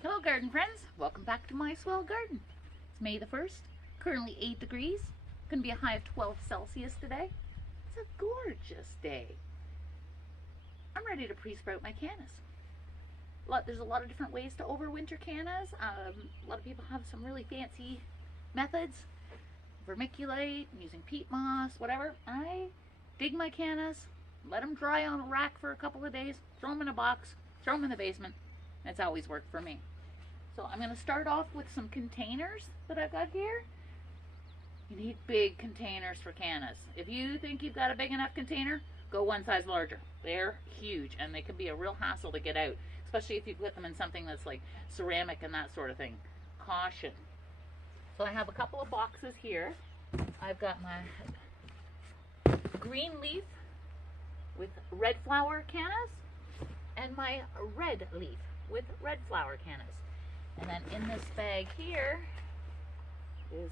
Hello garden friends, welcome back to my swell garden. It's May the 1st, currently 8 degrees, going to be a high of 12 Celsius today. It's a gorgeous day. I'm ready to pre-sprout my cannas. There's a lot of different ways to overwinter cannas. A lot of people have some really fancy methods. Vermiculite, using peat moss, whatever. I dig my cannas, let them dry on a rack for a couple of days, throw them in a box, throw them in the basement. It's always worked for me. So I'm going to start off with some containers that I've got here. You need big containers for cannas. If you think you've got a big enough container, go one size larger. They're huge and they can be a real hassle to get out, especially if you put them in something that's like ceramic and that sort of thing. Caution. So I have a couple of boxes here. I've got my green leaf with red flower cannas and my red leaf with red flower cannas. And then in this bag here is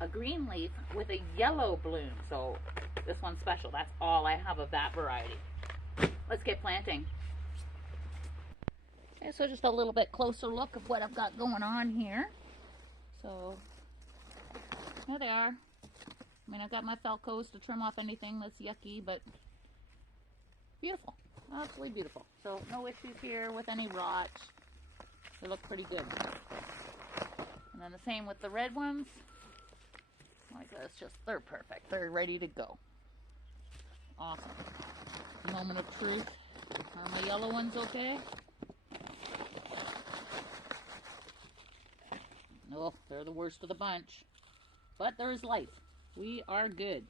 a green leaf with a yellow bloom. So this one's special. That's all I have of that variety. Let's get planting. Okay, so just a little bit closer look of what I've got going on here. So here they are. I mean, I've got my Felcos to trim off anything that's yucky, but beautiful. Absolutely beautiful. So no issues here with any rot. They look pretty good. And then the same with the red ones. Like this, they're perfect. They're ready to go. Awesome. Moment of truth. Are my yellow ones okay? Oh, they're the worst of the bunch. But there's life. We are good.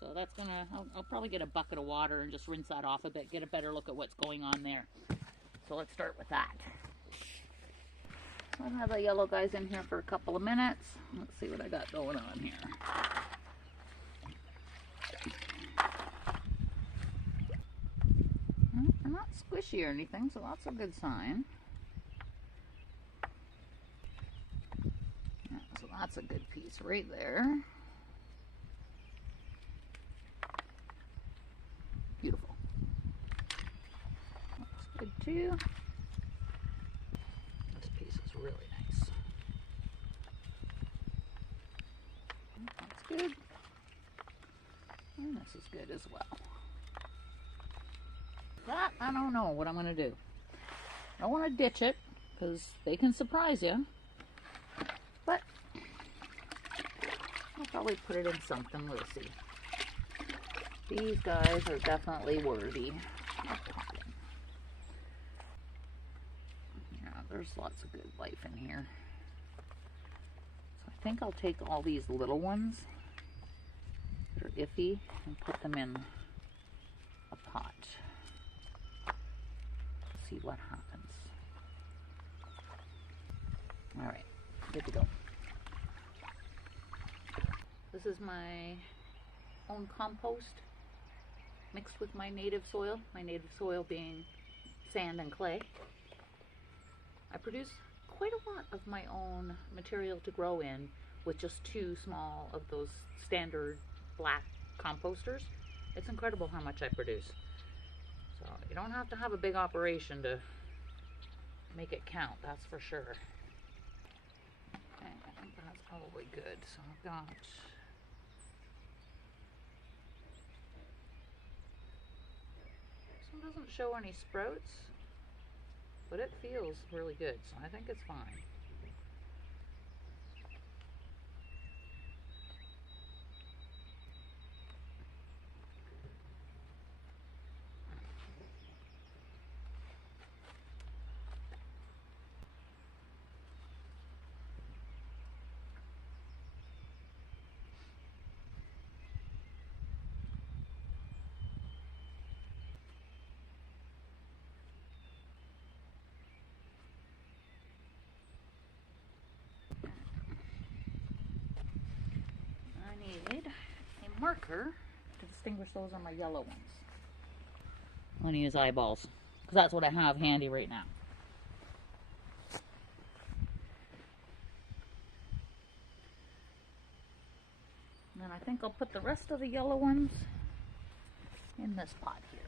So that's gonna, I'll probably get a bucket of water and just rinse that off a bit, get a better look at what's going on there. So let's start with that. I'll have the yellow guys in here for a couple of minutes. Let's see what I got going on here. They're not squishy or anything, so that's a good sign. Yeah, so that's a good piece right there. Beautiful. Looks good too. This piece is really nice. That's good. And this is good as well. That, I don't know what I'm going to do. I don't want to ditch it because they can surprise you. But I'll probably put it in something. We'll see. These guys are definitely worthy of potting. Yeah, there's lots of good life in here. So I think I'll take all these little ones that are iffy and put them in a pot. See what happens. Alright, good to go. This is my own compost mixed with my native soil being sand and clay. I produce quite a lot of my own material to grow in with just 2 small of those standard black composters. It's incredible how much I produce. So you don't have to have a big operation to make it count, that's for sure. Okay, I think that's probably good. So I've got doesn't show any sprouts, but it feels really good, so I think it's fine. Need a marker to distinguish those on my yellow ones. I'm going to use eyeballs because that's what I have handy right now. And then I think I'll put the rest of the yellow ones in this pot here.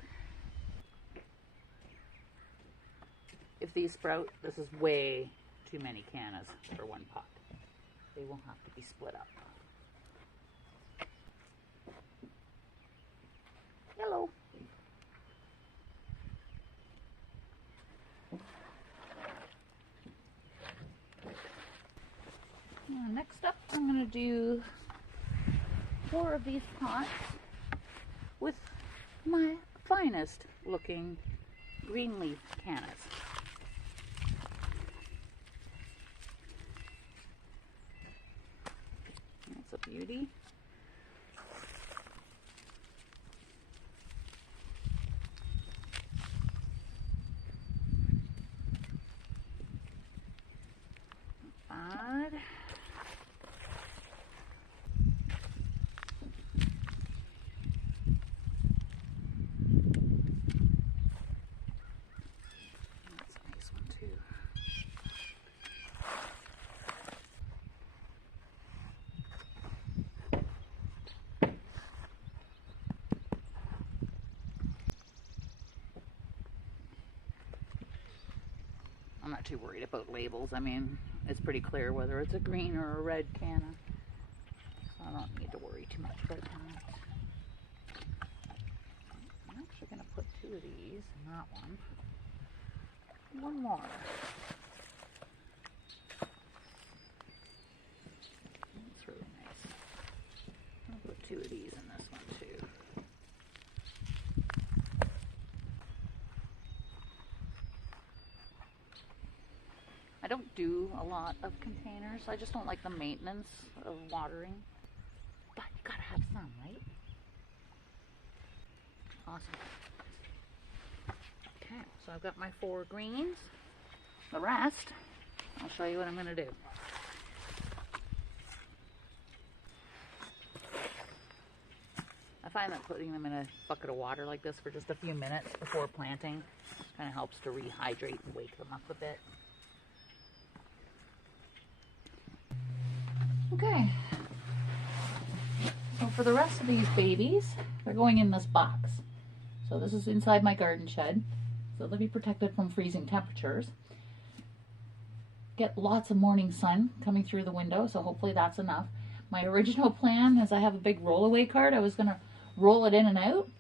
if these sprout, this is way too many cannas for one pot. They will have to be split up. Hello. Now, next up, I'm going to do 4 of these pots with my finest looking green leaf cannas. That's a beauty. Bad. I'm not too worried about labels. I mean, it's pretty clear whether it's a green or a red canna. So I don't need to worry too much about that. I'm actually going to put 2 of these in that one. One more. That's really nice. I'll put 2 of these in this one too. I don't do a lot of containers. I just don't like the maintenance of watering. But you gotta have some, right? Awesome. Okay, so I've got my 4 greens. The rest, I'll show you what I'm gonna do. I find that putting them in a bucket of water like this for just a few minutes before planting kind of helps to rehydrate and wake them up a bit. Okay, so for the rest of these babies, they're going in this box. So this is inside my garden shed, so they'll be protected from freezing temperatures. Get lots of morning sun coming through the window, so hopefully that's enough. My original plan is I have a big roll-away cart. I was going to roll it in and out.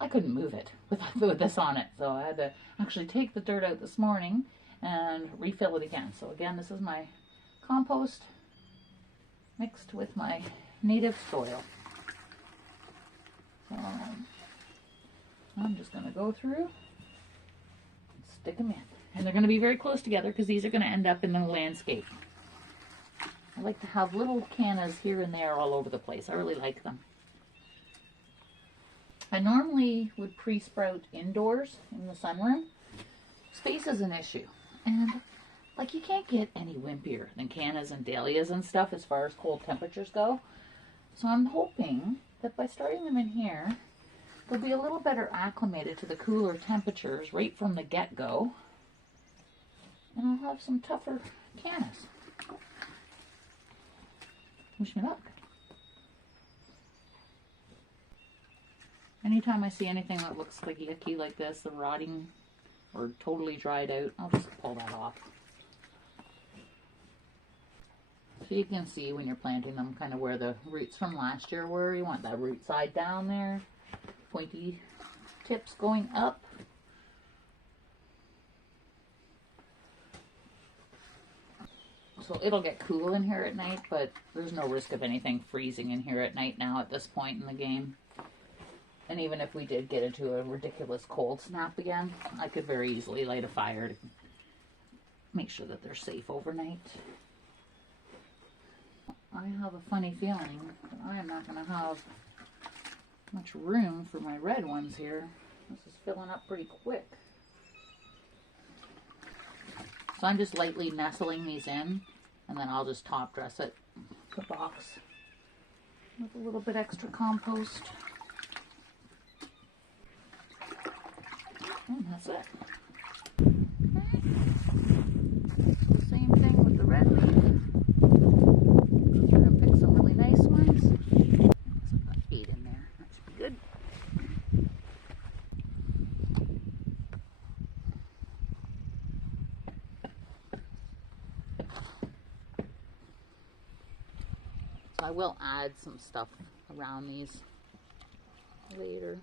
I couldn't move it with this on it, so I had to actually take the dirt out this morning and refill it again. So again, this is my compost mixed with my native soil. So I'm just going to go through and stick them in. And they're going to be very close together because these are going to end up in the landscape. I like to have little cannas here and there all over the place. I really like them. I normally would pre-sprout indoors in the sunroom. Space is an issue. And like, you can't get any wimpier than cannas and dahlias and stuff as far as cold temperatures go. So I'm hoping that by starting them in here, they'll be a little better acclimated to the cooler temperatures right from the get-go. And I'll have some tougher cannas. Wish me luck. Anytime I see anything that looks like yucky like this, the rotting or totally dried out, I'll just pull that off. So you can see when you're planting them kind of where the roots from last year were. You want that root side down there, pointy tips going up. So it'll get cool in here at night, but there's no risk of anything freezing in here at night now at this point in the game. And even if we did get into a ridiculous cold snap again, I could very easily light a fire to make sure that they're safe overnight. I have a funny feeling that I am not going to have much room for my red ones here. This is filling up pretty quick. So I'm just lightly nestling these in, and then I'll just top dress it, the box, with a little bit extra compost. And that's it. Okay. So the same thing with the red leaf. I'm going to pick some really nice ones. So I've got 8 in there. That should be good. I will add some stuff around these later.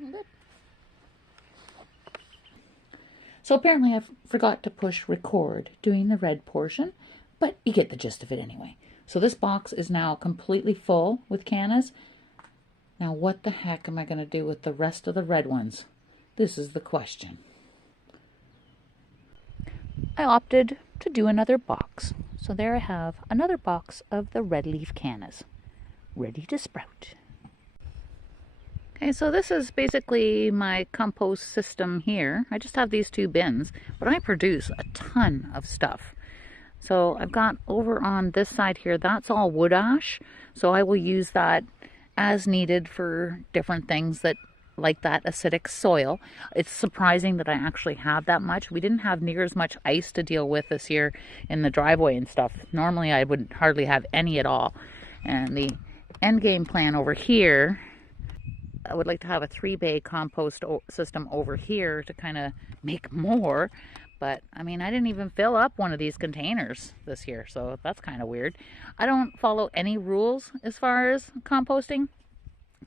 Good. So apparently I forgot to push record doing the red portion, but you get the gist of it anyway. So this box is now completely full with cannas. Now what the heck am I going to do with the rest of the red ones? This is the question. I opted to do another box. So there I have another box of the red leaf cannas, ready to sprout. Okay, so this is basically my compost system here. I just have these two bins, but I produce a ton of stuff. So I've got over on this side here, that's all wood ash. So I will use that as needed for different things that like that acidic soil. It's surprising that I actually have that much. We didn't have near as much ice to deal with this year in the driveway and stuff. Normally I would hardly have any at all. And the end game plan over here, I would like to have a 3-bay compost system over here to kind of make more. But I mean, I didn't even fill up one of these containers this year, so that's kind of weird. I don't follow any rules as far as composting.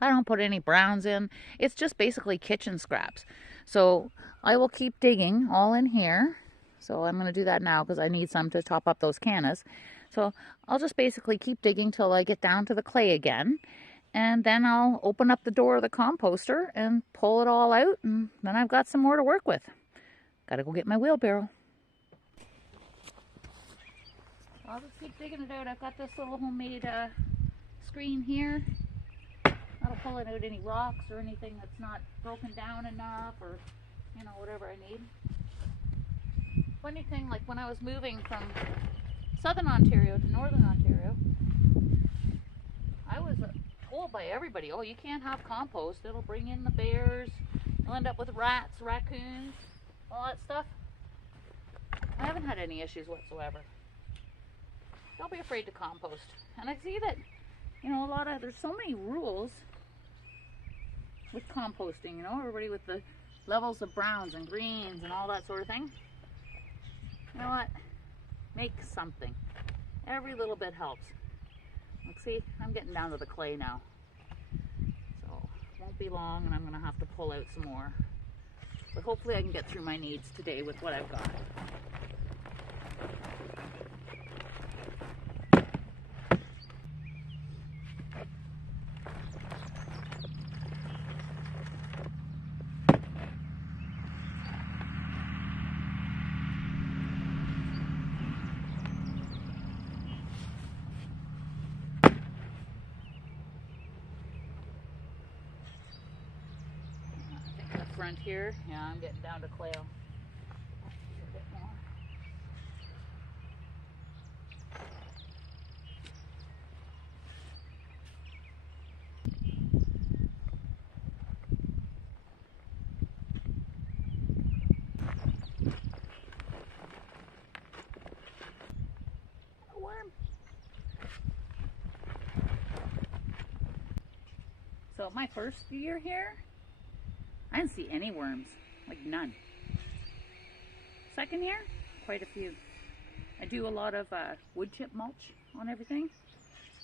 I don't put any browns in. It's just basically kitchen scraps. So I will keep digging all in here. So I'm going to do that now because I need some to top up those cannas. So I'll just basically keep digging till I get down to the clay again. And then I'll open up the door of the composter and pull it all out. And then I've got some more to work with. Gotta go get my wheelbarrow. I'll just keep digging it out. I've got this little homemade screen here. That'll pull it out any rocks or anything that's not broken down enough, or, you know, whatever I need. Funny thing, like when I was moving from southern Ontario to northern Ontario, I was told by everybody, oh, you can't have compost. It'll bring in the bears. You'll end up with rats, raccoons, all that stuff. I haven't had any issues whatsoever. Don't be afraid to compost. And I see that, you know, there's so many rules with composting, you know, everybody with the levels of browns and greens and all that sort of thing. You know what? Make something. Every little bit helps. Look, see, I'm getting down to the clay now. So, it won't be long and I'm going to have to pull out some more. But hopefully I can get through my needs today with what I've got. Front here, yeah, I'm getting down to clay. A bit more. A worm. So my first year here, I didn't see any worms, like none. Second year, quite a few. I do a lot of wood chip mulch on everything,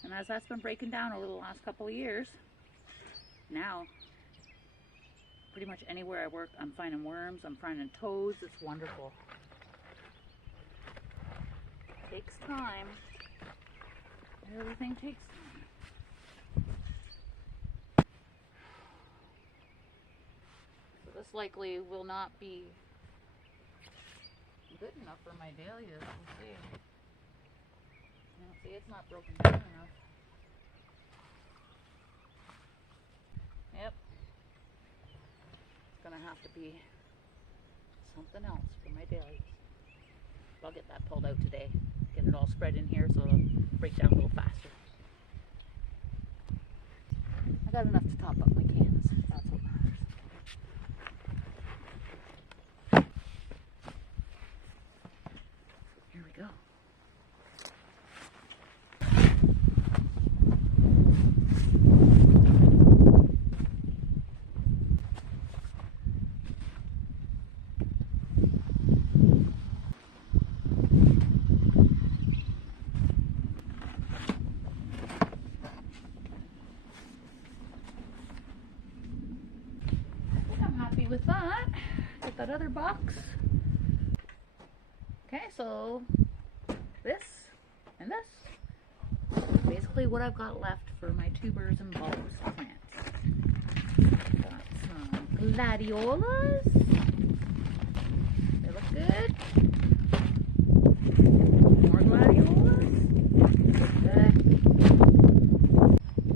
and as that's been breaking down over the last couple of years, now pretty much anywhere I work, I'm finding worms, I'm finding toads. It's wonderful. It takes time. Everything takes time. This likely will not be good enough for my dahlias. We'll see. See, it's not broken down enough. Yep. It's gonna have to be something else for my dahlias. I'll get that pulled out today. Get it all spread in here so it'll break down a little faster. I got enough to top up my can. go. With that, get that other box. Okay, so this and this, basically what I've got left for my tubers and bulbs plants. Got some Gladiolas. They look good. More Gladiolas.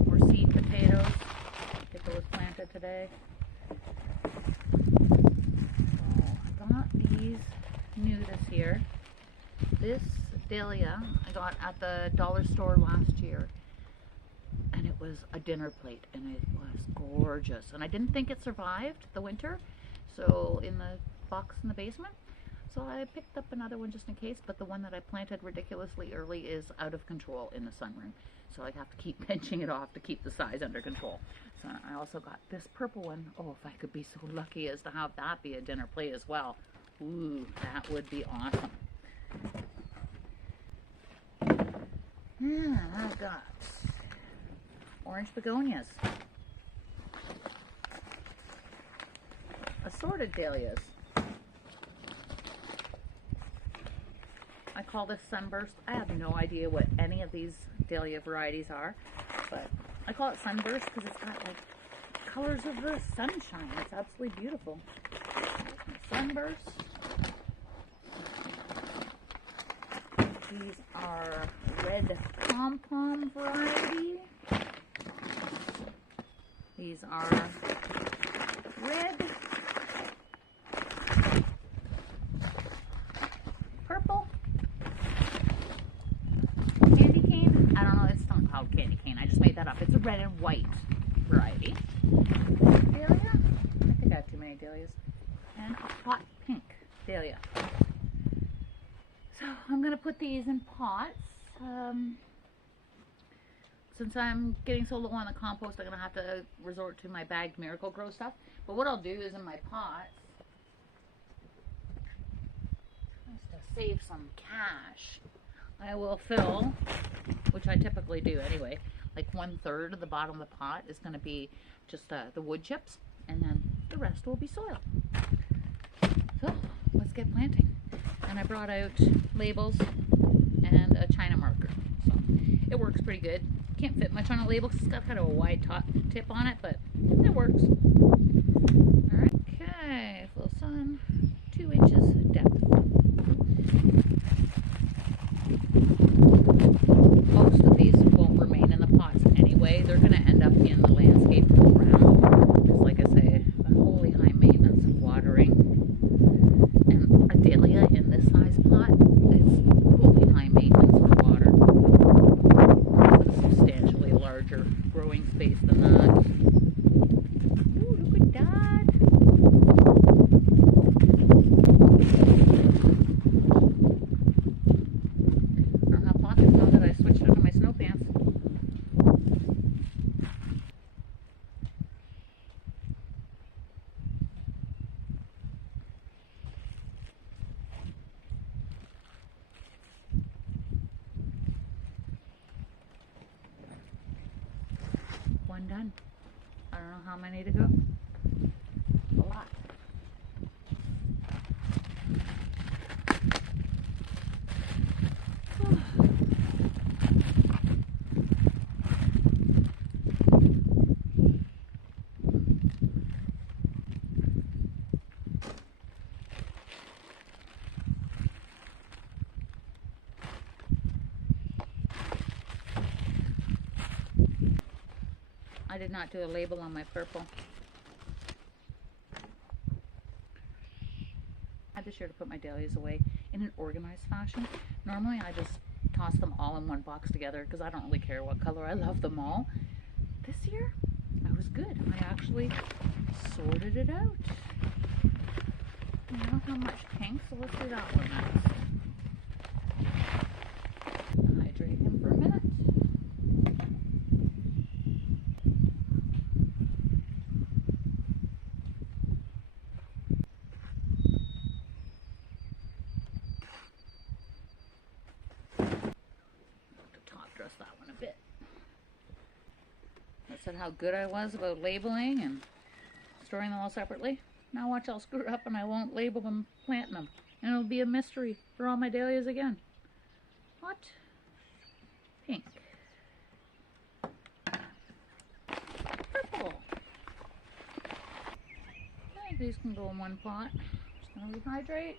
More seed potatoes. Get those planted today. New this year. This dahlia I got at the dollar store last year, and it was a dinner plate, and it was gorgeous, and I didn't think it survived the winter, so in the box in the basement, so I picked up another one just in case. But the one that I planted ridiculously early is out of control in the sunroom, so I have to keep pinching it off to keep the size under control. So I also got this purple one. Oh, if I could be so lucky as to have that be a dinner plate as well. Ooh, that would be awesome. Yeah, I've got orange begonias, assorted dahlias. I call this sunburst. I have no idea what any of these dahlia varieties are, but I call it sunburst because it's got like colors of the sunshine. It's absolutely beautiful. Sunburst. These are red pom-pom variety. These are red, purple, candy cane. I don't know, it's not called candy cane. I just made that up. It's a red and white variety. Dahlia. I think I have too many dahlias. And a hot pink dahlia. So I'm going to put these in pots. Since I'm getting so low on the compost, I'm going to have to resort to my bagged Miracle-Gro stuff. But what I'll do is in my pots, just to save some cash, I will fill, which I typically do anyway, like 1/3 of the bottom of the pot is going to be just the wood chips, and then the rest will be soil. So let's get planting. And I brought out labels and a China marker, so it works pretty good. Can't fit much on a label because it's got kind of a wide top tip on it, but it works. Alright, okay, full sun, 2 inches depth. Most of these won't remain in the pots anyway. They're going to end up in the landscape ground. Because like I say, a wholly high maintenance of watering. And a dahlia in this size pot, it's wholly high maintenance for water. It's a substantially larger growing space than that. Ooh, look at that! I don't have pockets now that I switched into my snow pants. One done. I don't know how many to go. A lot. I did not do a label on my purple. I had this year to put my dahlias away in an organized fashion. Normally I just toss them all in one box together because I don't really care what color. I love them all. This year I was good. I actually sorted it out. I don't have much pink, so let's do that one next. said how good I was about labeling and storing them all separately. Now watch, I'll screw it up and I won't label them planting them. And it'll be a mystery for all my dahlias again. What? Pink. Purple. I think these can go in one pot. Just gonna rehydrate.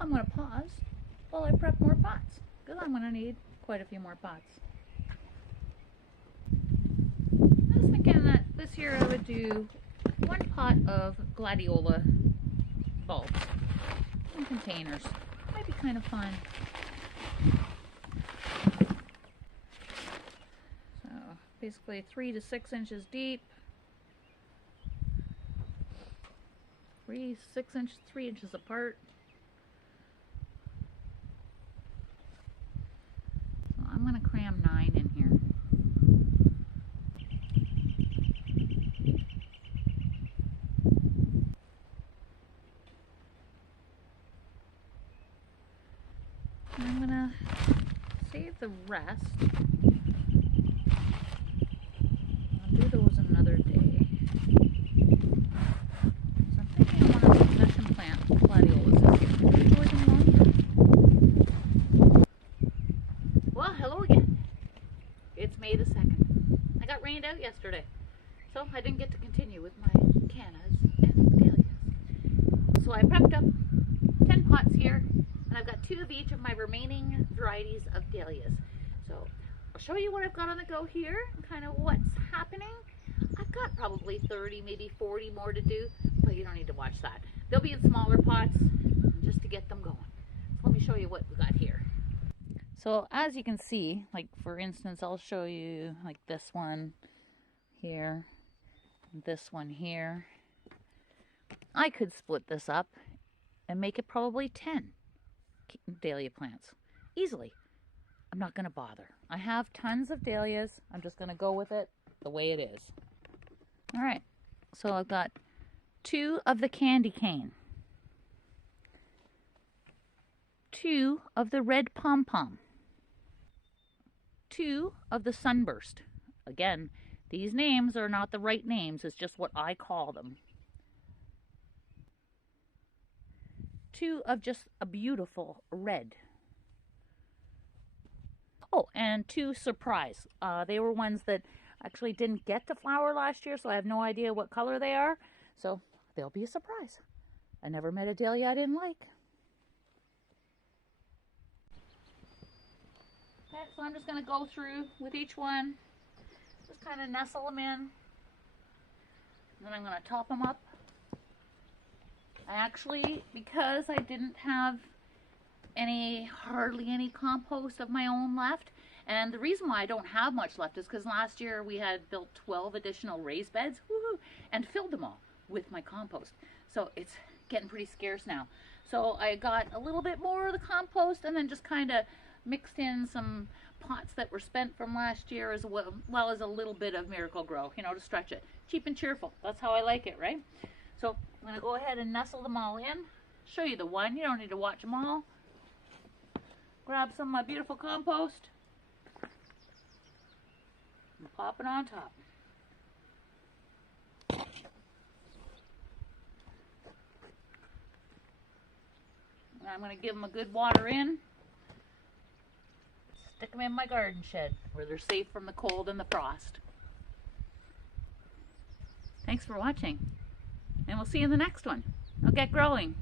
I'm going to pause while I prep more pots, because I'm going to need quite a few more pots. I was thinking that this year I would do 1 pot of Gladiola bulbs in containers. Might be kind of fun. So basically 3 to 6 inches deep. 3 inches apart. I'm going to cram 9 in here. And I'm going to save the rest. I'll do those another day. So I'm thinking I want a succession plant for Gladiolus this year. Should we go with them along? Well, hello again. It's May the 2nd. I got rained out yesterday, so I didn't get to continue with my cannas and dahlias. So I prepped up 10 pots here, and I've got 2 of each of my remaining varieties of dahlias. So I'll show you what I've got on the go here, kind of what's happening. I've got probably 30, maybe 40 more to do, but you don't need to watch that. They'll be in smaller pots just to get them going. So let me show you what we got here. So as you can see, like for instance, I'll show you like this one here, this one here. I could split this up and make it probably 10 dahlia plants easily. I'm not going to bother. I have tons of dahlias. I'm just going to go with it the way it is. All right, so I've got 2 of the candy cane, 2 of the red pom-pom, 2 of the sunburst. Again, these names are not the right names, it's just what I call them. 2 of just a beautiful red. Oh, and 2 surprise. They were ones that actually didn't get to flower last year, so I have no idea what color they are. So they'll be a surprise. I never met a dahlia I didn't like. Okay, so I'm just going to go through with each one, just kind of nestle them in, and then I'm going to top them up. I actually, because I didn't have hardly any compost of my own left, and the reason why I don't have much left is because last year we had built 12 additional raised beds, woohoo, and filled them all with my compost. So it's getting pretty scarce now. So I got a little bit more of the compost and then just kind of mixed in some pots that were spent from last year as well as a little bit of Miracle Grow, you know, to stretch it. Cheap and cheerful. That's how I like it, right? So I'm going to go ahead and nestle them all in. Show you the one. You don't need to watch them all. Grab some of my beautiful compost and pop it on top. And I'm going to give them a good water in. Stick them in my garden shed where they're safe from the cold and the frost. Thanks for watching, and we'll see you in the next one. Now get growing.